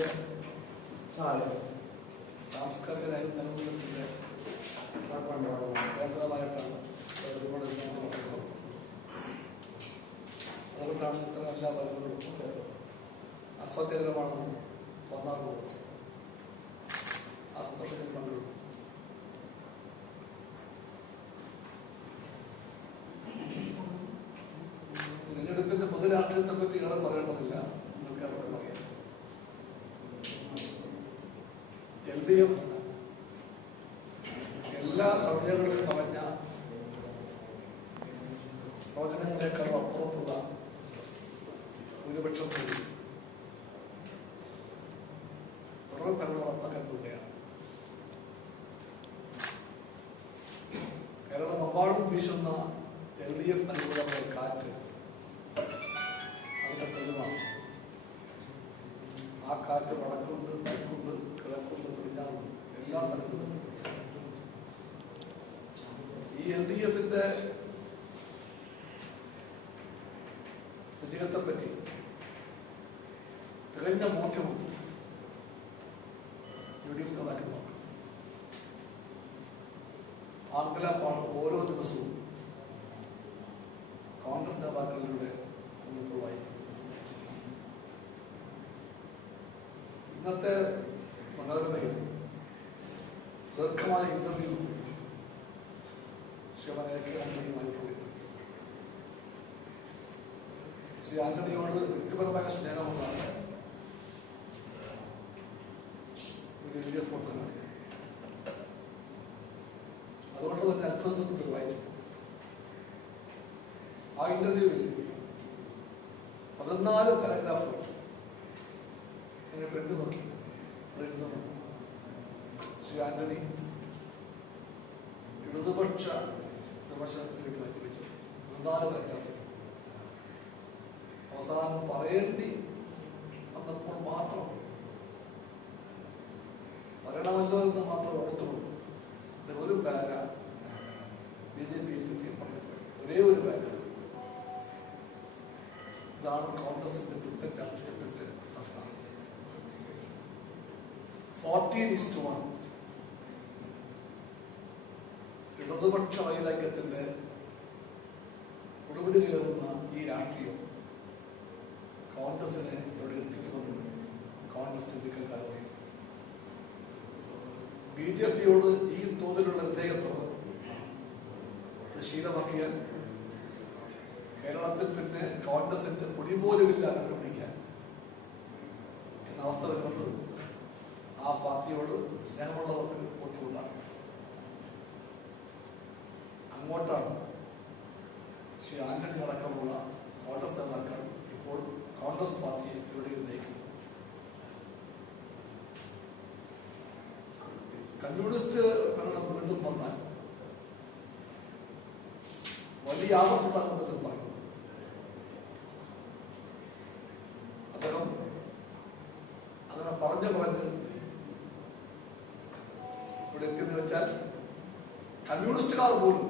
കേരളത്തിലെ സാംസ്കാരിക നിലനിൽപ്പിൻ്റെ കേന്ദ്രമായിട്ടാണ് ഒരുപാട് അതുകൊണ്ടാണ് ഇത്തരം എല്ലാ പലരും അസ്വാദ്യകരമാണെന്ന് തോന്നാറുള്ളത്. ആ സന്തോഷത്തിൽ പങ്കെടുക്കും. തിരഞ്ഞെടുപ്പിന്റെ പൊതുരാഷ്ട്രീയത്തെ പറ്റി ഏറെ പറയേണ്ടതില്ല, നിങ്ങൾക്ക് അവർക്ക് പറയാം. LDF എല്ലാ സൗകര്യങ്ങളിലും പറഞ്ഞ പ്രവചനങ്ങളെക്കാളും അപ്പുറത്തുള്ള ഭൂരിപക്ഷം കൂടി തുടർ ഭരണം ഉറപ്പാക്കാനുള്ളതാണ്. കേരളമെമ്പാടും വീശുന്ന LDF അനുകൂലമായ കാറ്റ് അതിന്റെ തെളിവാണ്. ആ കാറ്റ് വടക്കുണ്ട്, തെക്കുണ്ട്, കിഴക്കുണ്ട്, പടിഞ്ഞാറുണ്ട്, എല്ലാ തരത്തിലും. ഈ LDFന്റെ വിജയത്തെപ്പറ്റി തികഞ്ഞ ബോധ്യവും UDF നേതാക്കന്മാർ ആംഗലമാണ് ഓരോ ദിവസവും കോൺഗ്രസ് നേതാക്കളിലൂടെ വായിക്കും. ഇന്നത്തെ മനോരമയിൽ ദീർഘമായ ഇന്റർവ്യൂ ശ്രീ ആന്റണിയുമായിട്ടുള്ളത്. ശ്രീ ആന്റണിയോട് വ്യക്തിപരമായ സ്നേഹമുള്ളതാണ് ഒരു LDF പ്രവർത്തകനാണ്. അതുകൊണ്ട് തന്നെ അത്ഭുതത്തിൽ വായിച്ചു. ആ ഇന്റർവ്യൂവിൽ 14 പാരഗ്രാഫുകൾ ഇങ്ങനെ പ്രിന്റ് നോക്കി ശ്രീ ആന്റണി ഇടതുപക്ഷ വിമർശനത്തിലേക്ക് മാറ്റിവെച്ചു. 14 പാരഗ്രാഫുകൾ അവസാനം പറയേണ്ടി വന്നപ്പോൾ മാത്രം പറയണമല്ലോ എന്ന് മാത്രം ഓർത്തുള്ളൂ. ഒരു പാര BJP പറഞ്ഞിട്ടുണ്ട്, ഒരേ ഒരു പാര. ഇതാണ് കോൺഗ്രസിന്റെ പുത്തൻ രാഷ്ട്രീയത്തിന്റെ സംസ്ഥാനം. 14:1 ഇടതുപക്ഷ വൈരാഗ്യത്തിന്റെ കൊടുപിടി കയറുന്ന ഈ രാഷ്ട്രീയം കോൺഗ്രസിനെ എവിടെ എത്തിക്കുമെന്ന് കോൺഗ്രസ് ചിന്തിക്കാതെ BJPയോട് ഈ തോതിലുള്ള വിധേയത്വം ശീലമാക്കിയാൽ കേരളത്തിൽ പിന്നെ കോൺഗ്രസിന്റെ പൊടി പോലുമില്ല കണ്ടുപിടിക്കാൻ എന്ന അവസ്ഥ വരുന്നത് ആ പാർട്ടിയോട് സ്നേഹമുള്ളവർക്ക് ബോധ്യമുണ്ടാകും. അങ്ങോട്ടാണ് ശ്രീ ആന്റണി അടക്കമുള്ള കോൺഗ്രസ് നേതാക്കൾ ഇപ്പോൾ കോൺഗ്രസ് പാർട്ടിയെ ഇവിടെ നയിക്കുന്നത്. കമ്മ്യൂണിസ്റ്റ് ഭരണം വീണ്ടും വന്നാൽ വലിയ ആപത്തുണ്ടാകുന്നത് പറയുന്നു. അദ്ദേഹം അങ്ങനെ പറഞ്ഞ് ഇവിടെ എത്തിയെന്ന് വെച്ചാൽ കമ്മ്യൂണിസ്റ്റുകാർ പോലും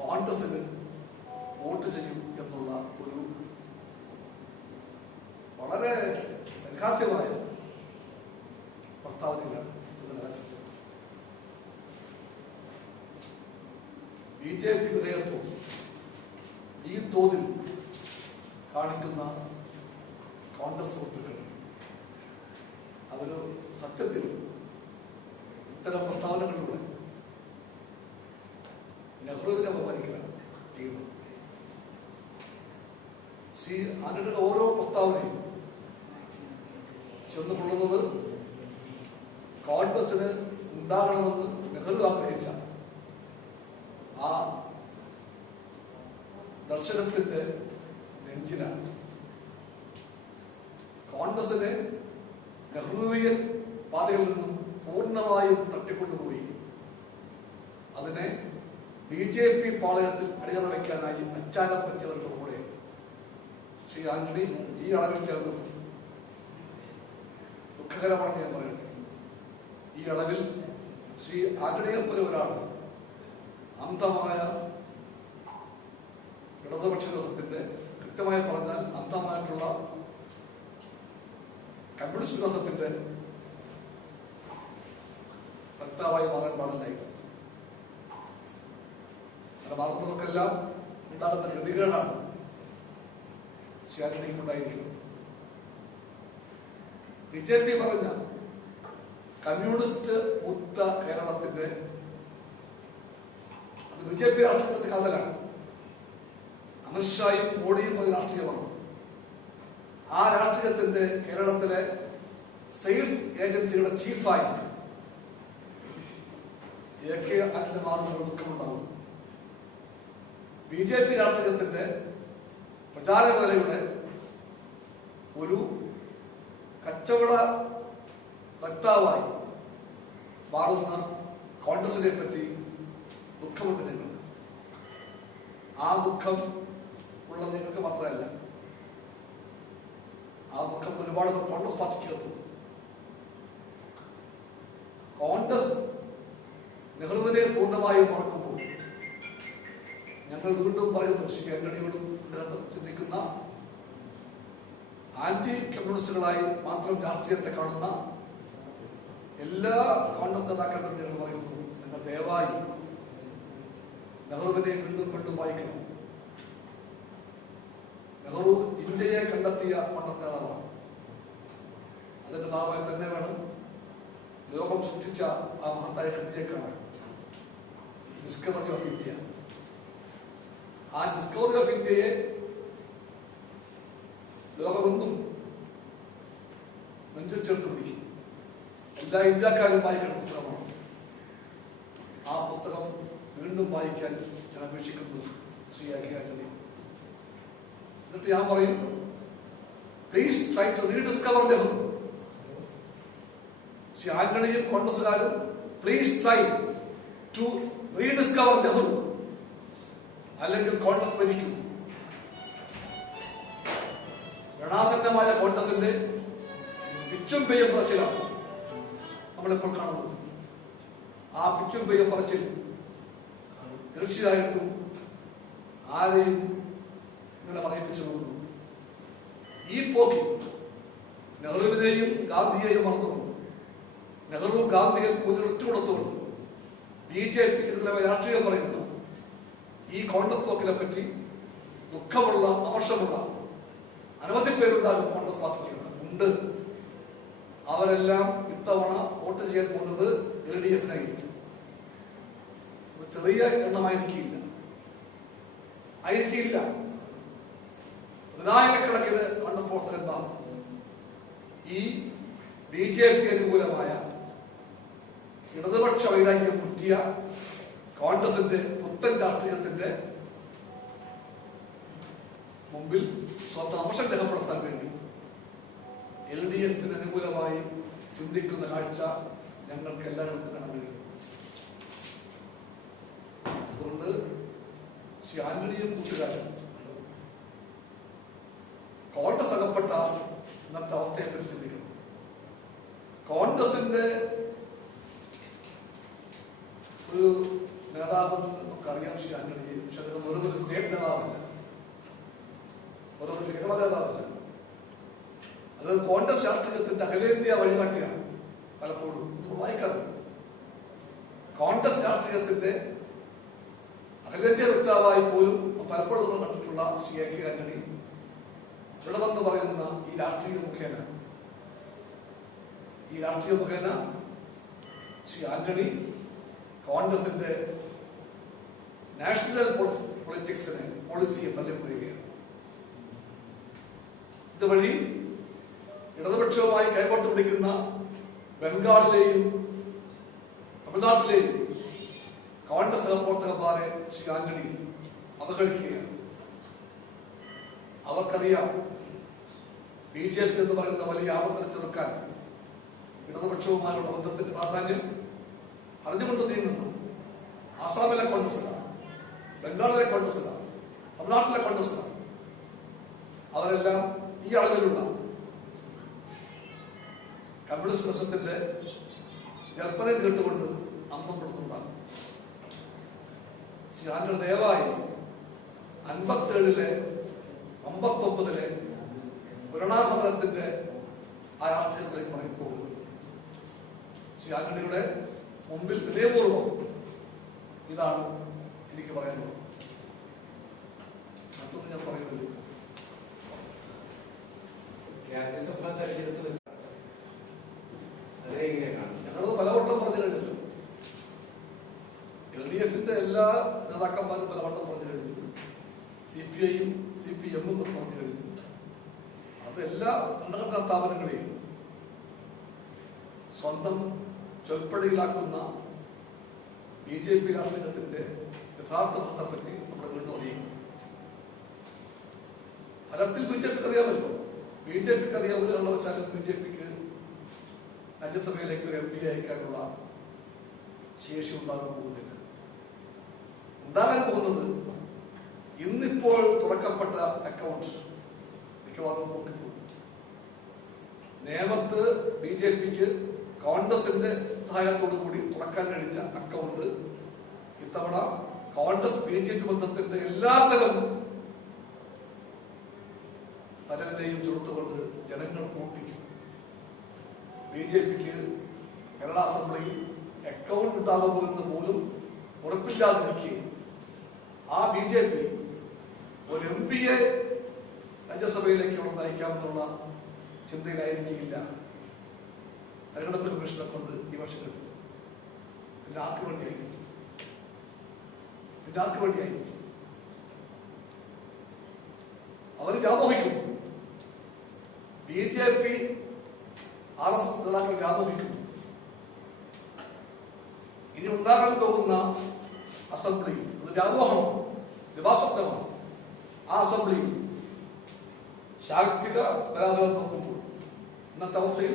കോൺഗ്രസിന് വോട്ട് ചെയ്യും എന്നുള്ള ഒരു വളരെ പരിഹാസ്യമായ പ്രസ്താവനയിലാണ് രചിച്ചത്. BJP വിധേയത്വം ഈ തോതിൽ കാണിക്കുന്ന കോൺഗ്രസ് സുഹൃത്തുക്കൾ അവര് സത്യത്തിൽ ഇത്തരം പ്രസ്താവനകളിലൂടെ നെഹ്റുവിനെ അപമാനിക്കുകയാണ് ചെയ്യുന്നത്. ശ്രീ ആന്റണിയുടെ ഓരോ പ്രസ്താവനയും ചെന്നുകൊള്ളുന്നത് കോൺഗ്രസിന് ഉണ്ടാകണമെന്ന് നെഹ്റു ആഗ്രഹിച്ച ആ ദർശനത്തിന്റെ നെഞ്ചിലാണ്. കോൺഗ്രസിനെ നെഹ്റുവിയൻ പാതയിൽ നിന്നും പൂർണ്ണമായും തട്ടിക്കൊണ്ടുപോയി അതിനെ BJP പാളയത്തിൽ അടിയറ വയ്ക്കാനായി അച്ചാരം പറ്റിയവരുടെ കൂടെ ശ്രീ ആന്റണി ഈ അളവിൽ ചേർന്നത് ദുഃഖകരമാണ്. ഞാൻ പറയട്ടെ, ഈ അളവിൽ ശ്രീ ആന്റണിയെ പോലെ ഒരാൾ അന്ധമായ ഇടതുപക്ഷ ദിവസത്തിന്റെ കൃത്യമായി പറഞ്ഞാൽ അന്ധമായിട്ടുള്ള കമ്മ്യൂണിസ്റ്റ് വിരോധത്തിന്റെ വക്താവായി മാറാൻ പാടില്ലായി. അങ്ങനെ മാറുന്നവർക്കെല്ലാം ഉണ്ടാകുന്ന ഗതികേടാണ് ഉണ്ടായിരിക്കുന്നത്. BJP പറഞ്ഞ കമ്മ്യൂണിസ്റ്റ് മുക്ത കേരളത്തിന്റെ അത് BJP രാഷ്ട്രീയത്തിന്റെ കാതലാണ്. അമിത്ഷായും മോഡിയും പറഞ്ഞ രാഷ്ട്രീയമാണ്. ആ രാഷ്ട്രീയത്തിന്റെ കേരളത്തിലെ സെയിൽസ് ഏജൻസിയുടെ ചീഫായി AK ആന്റണി മാറുമ്പോൾ ദുഃഖമുണ്ടാകും. BJP രാഷ്ട്രീയത്തിന്റെ പ്രചാരവേലയുടെ ഒരു കച്ചവട വക്താവായി മാറുന്ന കോൺഗ്രസിനെ പറ്റി ദുഃഖമുണ്ട് ഞങ്ങൾ. ആ ദുഃഖം ഉള്ളത് ഞങ്ങൾക്ക് മാത്രമല്ല, ആ ദുഃഖം ഒരുപാട് കോൺഗ്രസ് പാർട്ടിക്കകത്തുണ്ട്. കോൺഗ്രസ് നെഹ്റുവിനെ പൂർണ്ണമായും മറക്കുമ്പോൾ ഞങ്ങൾ വീണ്ടും പറയുന്നു, ശ്രീ ആന്റണിയോടും ചിന്തിക്കുന്ന ആന്റി കമ്മ്യൂണിസ്റ്റുകളായി മാത്രം രാഷ്ട്രീയത്തെ കാണുന്ന എല്ലാ കോൺഗ്രസ് നേതാക്കളും ഞങ്ങൾ പറയുന്നു, നിങ്ങൾ ദയവായി നെഹ്റുവിനെ വീണ്ടും വീണ്ടും വായിക്കണം. നെഹ്റു ഇന്ത്യയെ കണ്ടെത്തിയ കോൺഗ്രസ് നേതാവാണ്. അതിന്റെ ഭാഗമായി തന്നെ വേണം ലോകം സൃഷ്ടിച്ച ആ മഹത്തായ കൃതിയെ കാണാൻ, ഡിസ്കവറി ഓഫ് ഇന്ത്യ. ആ ഡിസ്കവറി ഓഫ് ഇന്ത്യയെ ലോകമെന്നും നെഞ്ചിൽ ചേർത്ത് പിടിക്കും. എല്ലാ ഇന്ത്യക്കാരും വായിക്കുന്ന പുസ്തകമാണ്. ആ പുസ്തകം വീണ്ടും വായിക്കാൻ ഞാൻ അപേക്ഷിക്കുന്നു ശ്രീ AK ആന്റണി. എന്നിട്ട് ഞാൻ പറയും, please try to rediscover Nehru. Shri ആന്റണിയും കോൺഗ്രസുകാരും please try to rediscover Nehru, അല്ലെങ്കിൽ കോൺഗ്രസ് ഭരിക്കും. രണാസന്നമായ കോൺഗ്രസിന്റെ പിച്ചും പെയ്യും പറച്ചിലാണ് നമ്മളിപ്പോൾ കാണുന്നത്. ആ പിച്ചും പെയ്യും പറച്ചിൽ തീർച്ചയായിട്ടും ആരെയും ഇങ്ങനെ പറയിപ്പിച്ചു കൊണ്ടു. ഈ പോക്കിൽ നെഹ്റുവിനെയും ഗാന്ധിയെയും മറന്നുകൊണ്ട്, നെഹ്റു ഗാന്ധിയെ ഒറ്റുകൊടുത്തുകൊണ്ട് BJP രാഷ്ട്രീയം പറയുന്ന ഈ കോൺഗ്രസ് പോക്കിനെ പറ്റി ദുഃഖമുള്ള, അമർഷമുള്ള അനവധി പേരുണ്ടാകും കോൺഗ്രസ് പാർട്ടിക്ക് ഉണ്ട്. അവരെല്ലാം ഇത്തവണ വോട്ട് ചെയ്യാൻ പോകുന്നത് LDF-നായിരിക്കും. ചെറിയ എണ്ണമായിരിക്കില്ല, പതിനായിരക്കണക്കിന് കോൺഗ്രസ് പ്രവർത്തകന്മാർ ഈ BJP അനുകൂലമായ ഇടതുപക്ഷ വൈരാഗ്യം മുറ്റിയ കോൺഗ്രസിന്റെ പുത്തൻ രാഷ്ട്രീയത്തിന്റെ മുമ്പിൽ സ്വന്തം അംശം രേഖപ്പെടുത്താൻ വേണ്ടി LDF-ന് അനുകൂലമായി ചിന്തിക്കുന്ന കാഴ്ച ഞങ്ങൾക്ക് എല്ലായിടത്തും കാണാൻ കഴിയും. അതുകൊണ്ട് ശ്രീ ആന്റണിയും കൂട്ടുകാരും കോൺഗ്രസ് അകപ്പെട്ട ഇന്നത്തെ അവസ്ഥയെ പറ്റി ചിന്തിക്കണം. കോൺഗ്രസിന്റെ ഒരു നേതാവ് നമുക്കറിയാം ശ്രീ ആന്റണിയെ. പക്ഷെ അദ്ദേഹം വെറും ഒരു സ്റ്റേറ്റ് നേതാവല്ല, വെറും ഒരു കേരള നേതാവല്ല. അത് കോൺഗ്രസ് രാഷ്ട്രീയത്തിന്റെ അഖിലേന്ത്യാ വഴികാട്ടിയാണ്. പലപ്പോഴും വായിക്കാറുണ്ട്. കോൺഗ്രസ് രാഷ്ട്രീയത്തിന്റെ അഖിലേന്ത്യാ വക്താവായി പോലും പലപ്പോഴും നമ്മൾ കണ്ടിട്ടുള്ള ശ്രീ AK ആന്റണി ഇവിടെ വന്ന് പറയുന്ന ഈ രാഷ്ട്രീയ മുഖേന ശ്രീ ആന്റണി കോൺഗ്രസിന്റെ നാഷണൽ പോളിസിയെ തള്ളിപ്പറയുകയാണ്. ഇതുവഴി ഇടതുപക്ഷവുമായി കൈകോർത്ത് പിടിക്കുന്ന ബംഗാളിലെയും തമിഴ്നാട്ടിലെയും കോൺഗ്രസ് പ്രവർത്തകന്മാരെ ശ്രീ ആന്റണി അവഹേളിക്കുകയാണ്. അവർക്കറിയാം BJP എന്ന് പറയുന്ന വലിയ ആപത്തിനെ ചെറുക്കാൻ ഇടതുപക്ഷവുമായുള്ള ബന്ധത്തിന്റെ പ്രാധാന്യം അറിഞ്ഞുകൊണ്ട് നീങ്ങുന്നു. ആസാമിലെ കോൺഗ്രസിലാണ്, ബംഗാളിലെ കോൺഗ്രസിലാണ്, തമിഴ്നാട്ടിലെ കോൺഗ്രസിലാണ്. അവരെല്ലാം ഈ അളവിലുള്ള കമ്മ്യൂണിസ്റ്റ് പ്രശ്നത്തിന്റെ ജർപ്പനം കേട്ടുകൊണ്ട് അന്തപ്പെടുന്നുണ്ടാകും. ശ്രീ ആന്റണി ദയവായി 57-ലെ 59-ലെ പുരണാ സമരത്തിന്റെ ആ രാഷ്ട്രീയത്തിലേക്ക് മടങ്ങിപ്പോകുന്നത്. ശ്രീ ആന്റണിയുടെ മുമ്പിൽ ഹൃദയപൂർവ്വം ഇതാണ് എനിക്ക് പറയാനുള്ളത്. മറ്റൊന്നും ഞാൻ പറയുന്നില്ല. രാജ്യസഭാ തെരഞ്ഞെടുപ്പ് ഞങ്ങളത് പലവട്ടം പറഞ്ഞു കഴിഞ്ഞല്ലോ. LDF-ന്റെ എല്ലാ നേതാക്കന്മാരും പലവട്ടം പറഞ്ഞു കഴിഞ്ഞു. CPI-യും CPM-ഉം പറഞ്ഞു കഴിഞ്ഞു. അതെല്ലാ ഭരണഘടനാ സ്ഥാപനങ്ങളെയും സ്വന്തം ചൊൽപ്പടിയിലാക്കുന്ന BJP രാഷ്ട്രീയത്തിന്റെ യഥാർത്ഥ ഫലത്തെപ്പറ്റി നമ്മുടെ വീണ്ടും അറിയും. ഫലത്തിൽ BJPക്ക് അറിയാമല്ലോ. BJPക്ക് അറിയാമല്ലോ എന്ന് വെച്ചാലും BJPക്ക് രാജ്യസഭയിലേക്ക് ഒരു MP അയക്കാനുള്ള ശേഷി ഉണ്ടാകാൻ പോകുന്നില്ല. ഉണ്ടാകാൻ പോകുന്നത് ഇന്നിപ്പോൾ തുറക്കപ്പെട്ട അക്കൗണ്ട് മിക്കവാറും പൂട്ടിപ്പോകും. നേമത്ത് BJPക്ക് കോൺഗ്രസിന്റെ സഹായത്തോടു കൂടി തുറക്കാൻ കഴിഞ്ഞ അക്കൗണ്ട് ഇത്തവണ കോൺഗ്രസ് BJP ബന്ധത്തിന്റെ എല്ലാത്തരം തലവിനെയും ചെറുത്തുകൊണ്ട് ജനങ്ങൾ പൂട്ടിക്കും. BJPക്ക് കേരള അസംബ്ലിയിൽ അക്കൗണ്ട് ഉണ്ടാകുമോ എന്ന് പോലും ഉറപ്പില്ലാതിരിക്കെ ആ BJP ഒരു MP-യെ രാജ്യസഭയിലേക്ക് ഇവിടെ നയിക്കാമെന്നുള്ള ചിന്തയിലായിരിക്കില്ല തെരഞ്ഞെടുപ്പ് കമ്മീഷനെ കൊണ്ട് ഈ വർഷം എടുത്തത്. പിന്നെ ആർക്ക് വേണ്ടിയായിരിക്കും? അവർ വ്യാമോഹിക്കും. BJP RS നേതാക്കൾ വ്യാമോഹിക്കുന്നു. ഇനി ഉണ്ടാകാൻ പോകുന്ന അസംബ്ലി അത് വ്യാമോഹമാണ്, ദിവാസ്വപ്നമാണ്. ആ അസംബ്ലിയിൽ ശാക്തിക ബലാബലം നോക്കുമ്പോൾ ഇന്നത്തെ അവസ്ഥയിൽ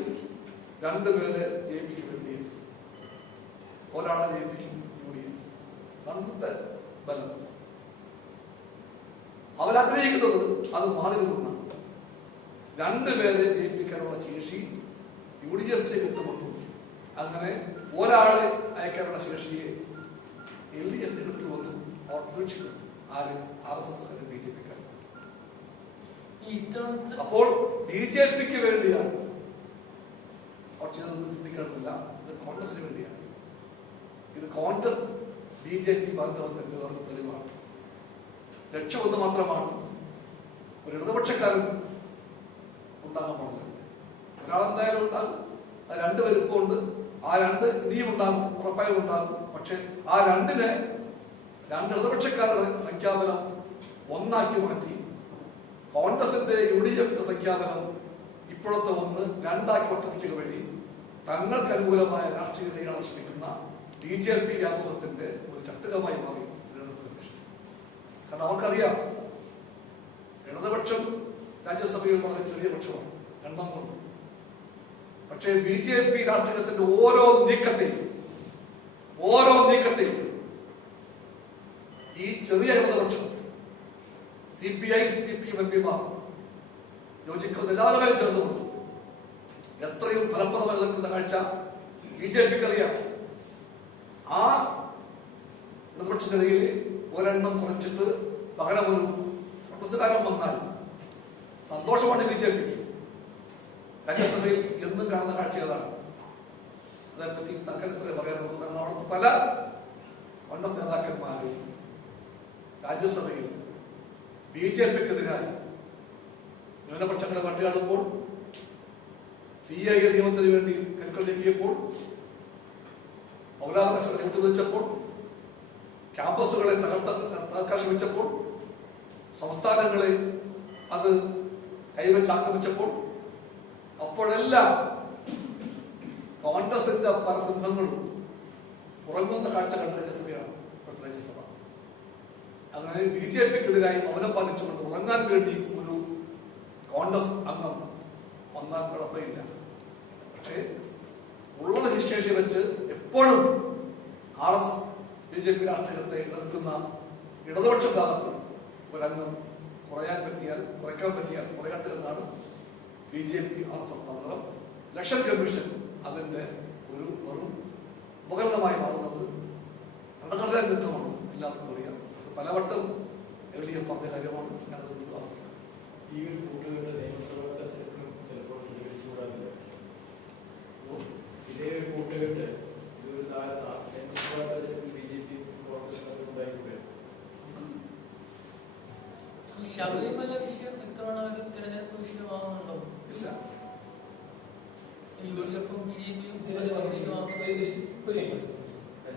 2 പേരെ ജയിപ്പിക്കും LDF, ഒരാളെ ജയിപ്പിക്കും UDF. അന്നത്തെ ബലം അവരാഗ്രഹിക്കുന്നത് അത് മാറി വരുന്നതാണ്. 2 പേരെ ജയിപ്പിക്കാനുള്ള ശേഷി UDF-ന് കിട്ടുമെന്നും അങ്ങനെ ഒരാളെ അയക്കാനുള്ള ശേഷിയെ LDF-ന് കിട്ടുമെന്നും അവർ പ്രതീക്ഷിക്കുന്നു. ആരും RSS BJP-ക്കാർ. അപ്പോൾ BJP-ക്ക് വേണ്ടിയാണ് അവർ ചെയ്തൊന്നും ചിന്തിക്കേണ്ടതില്ല. ഇത് കോൺഗ്രസിന് വേണ്ടിയാണ്. ഇത് കോൺഗ്രസ് BJP ബന്ധത്തിന്റെ തെളിവാണ്. ലക്ഷ്യം ഒന്ന് മാത്രമാണ്, ഒരു ഇടതുപക്ഷക്കാരൻ ഉണ്ടാകാൻ പാടില്ല. ഒരാളെന്തായാലും ഉണ്ടാകും. അത് 2 പേരും ഇപ്പോൾ ഉണ്ട്. ആ 2 ഇനിയും ഉണ്ടാകും, ഉറപ്പായും ഉണ്ടാകും. പക്ഷെ ആ 2-നെ 2 ഇടതുപക്ഷക്കാരുടെ സംഖ്യാബലം ഒന്നാക്കി മാറ്റി കോൺഗ്രസിന്റെ UDF-ന്റെ സംഖ്യാബലം ഇപ്പോഴത്തെ 1 2ആക്കി വർദ്ധിപ്പിക്കുക വഴി തങ്ങൾക്ക് അനുകൂലമായ രാഷ്ട്രീയ നയിക്കാൻ ശ്രമിക്കുന്ന BJP വ്യാമോഹത്തിന്റെ ഒരു ചട്ടുകമായി മാറി തിരഞ്ഞെടുപ്പ് കമ്മീഷൻ. കാരണം അവർക്കറിയാം ഇടതുപക്ഷം രാജ്യസഭയിൽ വളരെ ചെറിയ പക്ഷമാണ്, 2 പക്ഷേ BJP രാഷ്ട്രീയത്തിന്റെ ഓരോ നീക്കത്തെയും ഈ ചെറിയ ഇടതുപക്ഷം CPI CPM MP-മാർ യോജിക്കുന്ന എല്ലാവരുമായി ചേർന്നുകൊണ്ട് എത്രയും ഫലപ്രദമായി നിൽക്കുന്ന കാഴ്ച BJPക്ക് അറിയാം. ആ ഇടതുപക്ഷത്തിനിടയിൽ ഒരെണ്ണം കുറച്ചിട്ട് പകരമൊരു കോൺഗ്രസ്സുകാരൻ വന്നാൽ സന്തോഷമാണ് BJPക്ക്. രാജ്യസഭയിൽ എന്നും കാണുന്ന കാഴ്ചകളാണ്. അതേപ്പറ്റി തക്കരത്തിൽ പറയാനുള്ളത്. കാരണം അവിടുത്തെ പല കോൺഗ്രസ് നേതാക്കന്മാരും രാജ്യസഭയിൽ BJPക്കെതിരായി ന്യൂനപക്ഷങ്ങളെ വേട്ടയാടുമ്പോൾ, CAA നിയമത്തിന് വേണ്ടി കരുക്കൾ നീക്കിയപ്പോൾ, മൗലാവകാശങ്ങളെ വിട്ടുവച്ചപ്പോൾ, ക്യാമ്പസുകളെ തകർക്കാൻ ശ്രമിച്ചപ്പോൾ, സംസ്ഥാനങ്ങളെ അത് കൈവച്ച് ആക്രമിച്ചപ്പോൾ, അപ്പോഴെല്ലാം കോൺഗ്രസിന്റെ പല സിംഹങ്ങളും ഉറങ്ങുന്ന കാഴ്ച കണ്ട രാജ്യസഭയാണ് ഇപ്പോഴത്തെ രാജ്യസഭ. അങ്ങനെ BJPക്കെതിരായി മൗനം പാലിച്ചുകൊണ്ട് ഉറങ്ങാൻ വേണ്ടി ഒരു കോൺഗ്രസ് അംഗം വന്നാൽ കുഴപ്പമില്ല. പക്ഷേ ഉള്ളത് ശിശേഷി വെച്ച് എപ്പോഴും RS BJP രാഷ്ട്രീയത്തെ എതിർക്കുന്ന ഇടതുപക്ഷ ഭാഗത്ത് ഒരംഗം കുറയ്ക്കാൻ പറ്റിയാൽ കുറയട്ടെ എന്നാണ് BJP RS തന്ത്രം. ഇലക്ഷൻ കമ്മീഷൻ അതിന്റെ ഒരു വെറും ഉപകരണമായി മാറുന്നത് ഭരണഘടനാ വിരുദ്ധമാണ്. എല്ലാവർക്കും അറിയാം. അത് പലവട്ടം LDF പറഞ്ഞ കാര്യമാണ്. ഞാനത് ഈ ഒരു കൂട്ടുകെട്ട് നിയമസഭാ തെരഞ്ഞെടുപ്പിലും ചിലപ്പോൾ സ്വീകരിച്ചുകൂടാറില്ല. ശബരിമല വിഷയം ഇത്തവണ ഒരു തിരഞ്ഞെടുപ്പ് വിഷയമാകുന്നുണ്ടോ? ഇല്ല. യുഡിഎഫും ബിജെപിയും വിഷയമാകുന്ന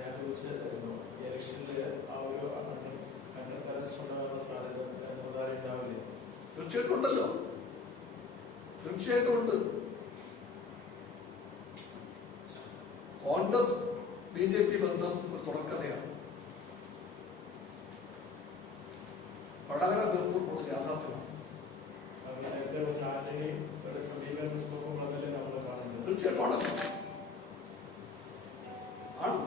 ഞാൻ ചോദിച്ചതായിരുന്നു ഇലക്ഷനിൽ ആ ഒരു സാധ്യത ഉണ്ടാവില്ലേ? തീർച്ചയായിട്ടും ഉണ്ടല്ലോ, തീർച്ചയായിട്ടും ഉണ്ട്. കോൺഗ്രസ് BJP ബന്ധം ഒരു തുടക്കതയാണ്. വടകര ബന്ധുക്കളുടെ യാഥാർത്ഥ്യമാണ്. തീർച്ചയായിട്ടും ആണല്ലോ, ആണ്.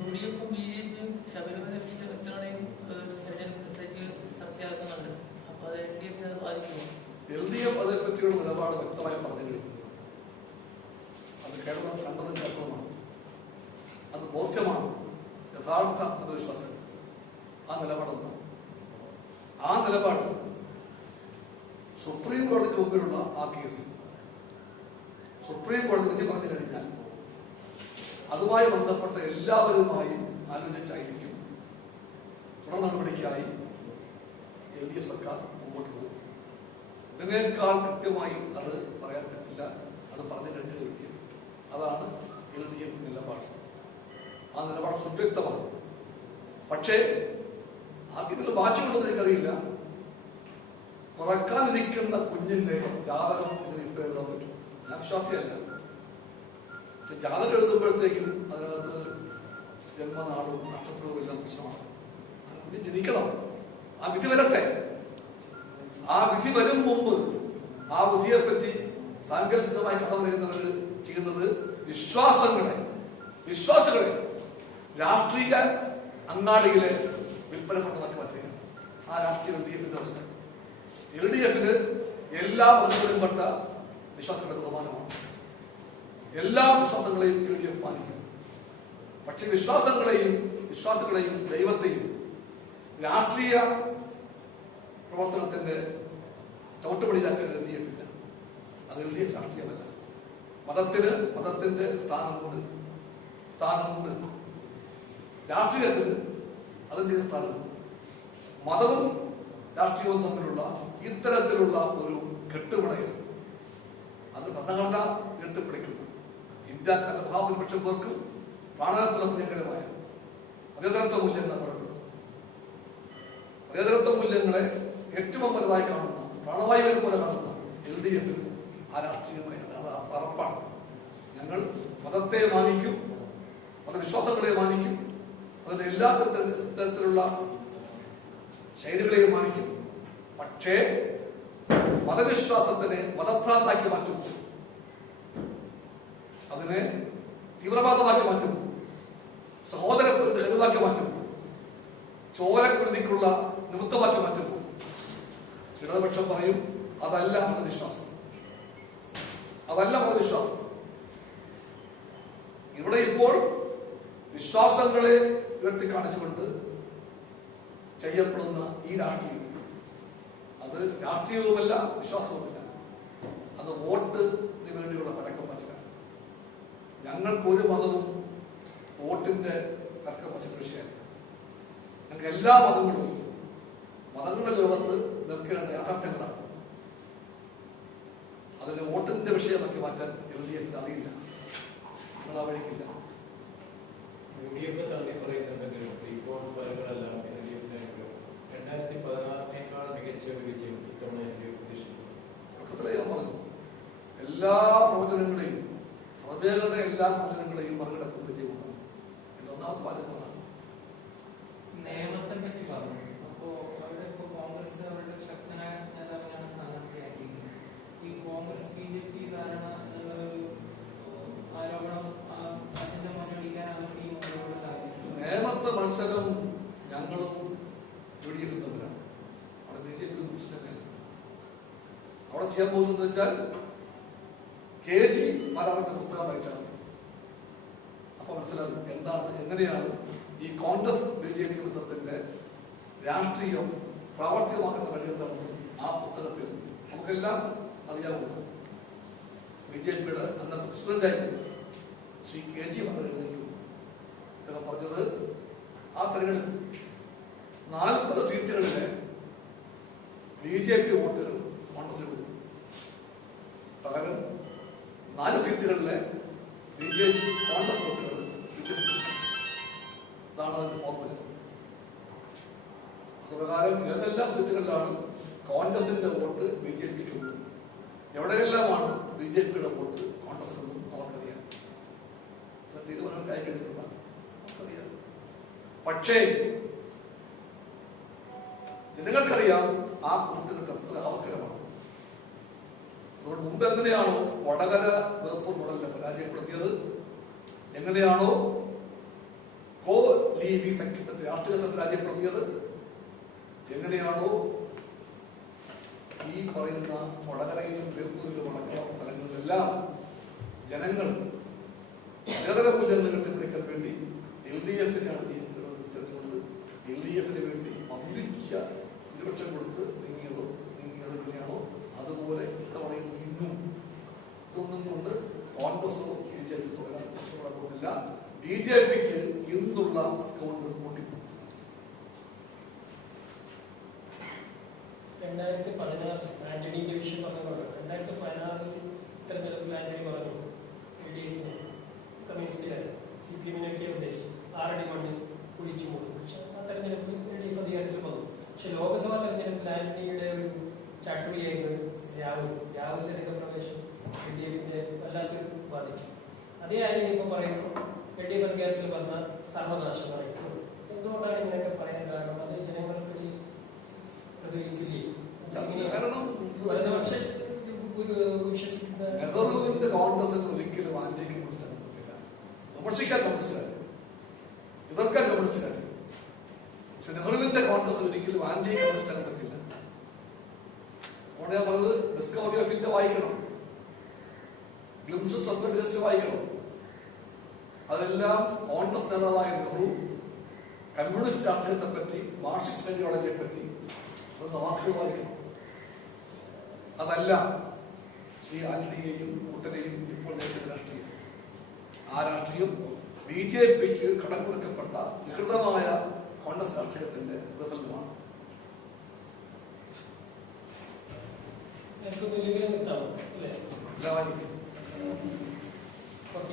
യുഡിഎഫും ബിജെപിയും ശബരിമല വിഷയം ഇത്തവണയും തെരഞ്ഞെടുപ്പ് ചർച്ചയാക്കുന്നുണ്ട്. അപ്പൊ അത് LDF ബാധിക്കുമോ? LDF അതേപ്പറ്റിയുള്ള നിലപാട് വ്യക്തമായി പറഞ്ഞു കഴിഞ്ഞു. അത് കേരളം കണ്ടതും കേട്ടതുമാണ്. അത് ബോധ്യമാണ് യഥാർത്ഥ മതവിശ്വാസം. ആ നിലപാടെന്താണ്? ആ നിലപാട് സുപ്രീം കോടതിക്ക് മുമ്പിലുള്ള ആ കേസിൽ സുപ്രീം കോടതി വിധി പറഞ്ഞു കഴിഞ്ഞാൽ അതുമായി ബന്ധപ്പെട്ട എല്ലാവരുമായും ആലോചിച്ചായിരിക്കും തുടർ നടപടിക്കായി LDF സർക്കാർ മുമ്പോട്ട് പോകും. ഇതിനേക്കാൾ കൃത്യമായി അത് പറയാൻ പറ്റില്ല. അത് പറഞ്ഞു കഴിഞ്ഞ LDF. അതാണ് LDF നിലപാട്. ആ നിലപാട് സുവ്യക്തമാണ്. പക്ഷേ അതിനുള്ള ഭാഷയുണ്ടെന്ന് എനിക്കറിയില്ല. പുറക്കാനിരിക്കുന്ന കുഞ്ഞിന്റെ ജാതകം ഇതിന് ഇപ്പൊ എഴുതാൻ പറ്റും. ഞാൻ വിശ്വാസിയല്ല. പക്ഷെ ജാതകം എഴുതുമ്പോഴത്തേക്കും അതിനകത്ത് ജന്മനാളും നക്ഷത്രവും എല്ലാം പ്രശ്നമാണ്. ആ കുഞ്ഞ് ജനിക്കണം, ആ വിധി വരട്ടെ. ആ വിധി വരും മുമ്പ് ആ വിധിയെ പറ്റി സാങ്കല്പികമായി കഥ പറയുന്നവർ ചെയ്യുന്നത് വിശ്വാസികളെ രാഷ്ട്രീയ അങ്ങാടിയിലെ വിൽപ്പനപ്പെട്ടതാക്കി മാറ്റുകയാണ്. ആ രാഷ്ട്രീയ LDF-ന്റെ LDF-ന് എല്ലാ മതത്തിലും പെട്ട വിശ്വാസികളുടെ ബഹുമാനമാണ്. എല്ലാ വിശ്വാസങ്ങളെയും LDF മാനിക്കും. പക്ഷെ വിശ്വാസികളെയും ദൈവത്തെയും രാഷ്ട്രീയ പ്രവർത്തനത്തിന്റെ ചവിട്ടുപടിയാക്കാൻ LDF-ഇല്ല. അത് LDF രാഷ്ട്രീയമല്ല. മതത്തിന്റെ സ്ഥാനമുണ്ട്. രാഷ്ട്രീയത്തിന് അതിന്റെ സ്ഥാനമുണ്ട്. മതവും രാഷ്ട്രീയവും തമ്മിലുള്ള ഇത്തരത്തിലുള്ള ഒരു കെട്ടുപിണയൽ അത് ഭരണഘടന ഉയർത്തിപ്പിടിക്കുന്നു. ഇന്ത്യക്കാരുടെ മഹാഭൂരിപക്ഷം പേർക്കും പ്രാണനത്തിലുള്ള പ്രിയങ്കരമായ മതേതരത്വ മൂല്യങ്ങൾ പടപ്പെടുന്നു. മതേതരത്വ മൂല്യങ്ങളെ ഏറ്റവും വലുതായി കാണുന്ന, പ്രാണവായുവിനെ പോലെ കാണുന്ന LDF-ന് ആ രാഷ്ട്രീയമായ പറപ്പാണ്. ഞങ്ങൾ മതത്തെ മാനിക്കും, മതവിശ്വാസങ്ങളെ മാനിക്കും, അതിന്റെ എല്ലാ തരത്തിലുള്ള ശൈലികളെയും മാനിക്കും. പക്ഷേ മതവിശ്വാസത്തിനെ മതഭ്രാന്താക്കി മാറ്റുന്നു, അതിനെ തീവ്രവാദമാക്കി മാറ്റുന്നു, സഹോദരക്കുരുതി കരുവാക്കി മാറ്റുന്നു, ചോരക്കുരുതിക്കുള്ള നിമിത്തമാക്കി മാറ്റുന്നു. ഇടതുപക്ഷം പറയും അതല്ല മതവിശ്വാസം. ഇവിടെ ഇപ്പോൾ വിശ്വാസങ്ങളെ ഉയർത്തി കാണിച്ചുകൊണ്ട് ചെയ്യപ്പെടുന്ന ഈ രാഷ്ട്രീയം അത് രാഷ്ട്രീയവുമല്ല, വിശ്വാസവുമല്ല. അത് വോട്ടിന് വേണ്ടിയുള്ള പരക്കം പച്ചക്കാണ്. ഞങ്ങൾക്ക് ഒരു മതവും വോട്ടിന്റെ പരക്കം പച്ചക്ക വിഷയമല്ല. ഞങ്ങൾക്ക് എല്ലാ മതങ്ങളുടെ ലോകത്ത് നിൽക്കേണ്ട യാഥാർത്ഥ്യങ്ങളാണ്. അതിന് വോട്ടിന്റെ വിഷയമാക്കി മാറ്റാൻ LDF-ന് അറിയില്ല. നിങ്ങൾ ആ വഴിക്കില്ല. UDF തള്ളി പറയുന്നുണ്ടെങ്കിലും ഇപ്പോൾ ഫലങ്ങളെല്ലാം LDF-ന് 2016-നേക്കാൾ മികച്ച ഒരു വിജയം ഇത്തവണ LDF പ്രതീക്ഷിക്കുന്നു. തുടക്കത്തിലേ ഞാൻ പറഞ്ഞു, എല്ലാ പ്രവചനങ്ങളെയും സർവേകളുടെ എല്ലാ പ്രവചനങ്ങളെയും മറികടക്കുന്ന വിജയമുണ്ടാകും. ഒന്നാമത്തെ വാചകമാണ്. നിയമത്തെ പറ്റി പറഞ്ഞു. അപ്പോ അവിടെ ഇപ്പോ കോൺഗ്രസ് അവരുടെ ശക്തനായ നേതാവിനാണ് സ്ഥാനാർത്ഥിയാക്കിയിരിക്കുന്നത്. ഈ കോൺഗ്രസ് BJP ധാരണ എന്നുള്ള ഒരു ആരോപണം അതിന്റെ മുന്നണിക്കാൻ അവർക്ക് ഈ മുന്നോട്ട് സാധിക്കും. നേമത്തെ മത്സരം ഞങ്ങളും UDF-ഉം തമ്മിലാണ്. അവിടെ BJP പ്രശ്നമില്ല. അവിടെ ചെയ്യാൻ പോകുന്നത് വെച്ചാൽ KG മാരാറിന്റെ പുസ്തകം വായിച്ചാൽ അപ്പൊ മനസ്സിലാകും എങ്ങനെയാണ് ഈ കോൺഗ്രസ് BJP ബന്ധത്തിന്റെ രാഷ്ട്രീയം പ്രാവർത്തികമാക്കുന്ന വഴിയെന്താണ്. ആ പുസ്തകത്തിൽ നമുക്കെല്ലാം അറിയാവുന്നത് BJP-യുടെ അന്നത്തെ പ്രസിഡന്റായിരുന്നു ശ്രീ KG പറഞ്ഞത്. അദ്ദേഹം പറഞ്ഞത് ആ തെരഞ്ഞെടുപ്പ് 40 സീറ്റുകളിലെ BJP വോട്ടുകൾ കോൺഗ്രസിന് കൊടുക്കും. പകരം 4 സീറ്റുകളിലെ കോൺഗ്രസ് വോട്ടുകൾ BJP. ഇതാണ് അതിന്റെ ഫോർമുല. അതുപ്രകാരം ഏതെല്ലാം സീറ്റുകളിലാണ് കോൺഗ്രസിന്റെ വോട്ട് BJPക്ക് ഉണ്ട്, എവിടെയെല്ലാമാണ് BJPയുടെ വോട്ട് കോൺഗ്രസിനൊന്നും അവർക്കറിയാം. തീരുമാനം കൈക്കെടുക്കുന്ന അവർക്കറിയാം. പക്ഷേ ജനങ്ങൾക്കറിയാം ആ കൂട്ടുകെട്ട് അത്ര ആവർത്തനമാണ്. അതുകൊണ്ട് മുമ്പ് എങ്ങനെയാണോ വടകര വേപ്പൂർ മോഡലിനെ പരാജയപ്പെടുത്തിയത്, എങ്ങനെയാണോ കോ ലീബി സഖ്യത്തിന്റെ രാഷ്ട്രീയത്തെ പരാജയപ്പെടുത്തിയത്, എങ്ങനെയാണോ ഈ പറയുന്ന വടകരയിലും വേപ്പൂരിലും അടക്കമുള്ള സ്ഥലങ്ങളിലെല്ലാം ജനങ്ങൾ നിരന്തര മൂല്യങ്ങൾ കെട്ടിപ്പിടിക്കാൻ വേണ്ടി LDF-നെയാണ് തിരഞ്ഞുകൊണ്ട് LDF-ന് വേണ്ടി വമ്പിച്ച ഭൂരിപക്ഷം കൊടുത്ത് നീങ്ങിയത് എങ്ങനെയാണോ അതുപോലെ ഇത്തവണയും നീങ്ങും. ഇതൊന്നും കൊണ്ട് കോൺഗ്രസോ BJP തുടരാൻ പോകുന്നില്ല. BJPക്ക് ഇന്നുള്ള അക്കൗണ്ട് കൂട്ടി 2016 ആന്റണിന്റെ വിഷയം പറഞ്ഞതുകൊണ്ട് 2016 തെരഞ്ഞെടുപ്പിൽ ആന്റണി പറഞ്ഞു LDF-ന് കമ്മ്യൂണിസ്റ്റുകാർ CPM-നൊക്കെ ഉദ്ദേശിച്ചു 6 അടി മണ്ണിൽ കുഴിച്ചു മൂടും. പക്ഷെ ആ തെരഞ്ഞെടുപ്പിൽ LDF അധികാരത്തിൽ വന്നു. പക്ഷെ ലോക്സഭാ തെരഞ്ഞെടുപ്പിൽ ആന്റണിയുടെ ഒരു ചാട്ടുളിയായിരുന്നു രാഹുലിന്റെ രംഗപ്രവേശം LDF-ന്റെ വല്ലാത്തൊരു ബാധിച്ചു. അതേ ആന്റണി ഇപ്പൊ പറയുന്നു LDF അധികാരത്തിൽ വന്ന സർവനാശമായി. എന്തുകൊണ്ടാണ് ഇങ്ങനെയൊക്കെ പറയാൻ കാരണം? അത് ജനങ്ങൾക്കിടയിൽ പ്രതികരിക്കില്ലേ? നെഹ്റുവിന്റെ കോൺഗ്രസിന് ഒരിക്കലും ആന്റിക്ക് പുസ്തകം വിമർശിക്കാൻ കമ്മ്യൂണിസ്റ്റുകാർ, എതിർക്കാൻ കമ്മ്യൂണിസ്റ്റുകാർ. പക്ഷെ നെഹ്റുവിന്റെ കോൺഗ്രസ് ഒരിക്കലും ആന്റി കമ്മ്യൂണിസ്റ്റാൻ പറ്റില്ല. അവിടെ ഞാൻ പറഞ്ഞത് ഡിസ്കവറി ഓഫ് ഇന്ത്യ വായിക്കണം, ഗ്ലിംസസ് ഓഫ് ദ ലിസ്റ്റ് വായിക്കണം. അതെല്ലാം കോൺഗ്രസ് നേതാവായ നെഹ്റു കമ്മ്യൂണിസ്റ്റ് രാഷ്ട്രീയത്തെ പറ്റി, മാർക്സിസ്റ്റ് ഐഡിയോളജിയെ പറ്റി വാക്കുകൾ വായിക്കണം. അതല്ല ശ്രീ ആന്റണിയെയും കൂട്ടരെയും ഇപ്പോൾ നേരിടുന്ന രാഷ്ട്രീയം. ആ രാഷ്ട്രീയം BJPക്ക് കടം കൊടുക്കപ്പെട്ട വികൃതമായ കോൺഗ്രസ് രാഷ്ട്രീയത്തിന്റെ പ്രതിഫലനമാണ്. നിർത്താമോ അല്ലേ?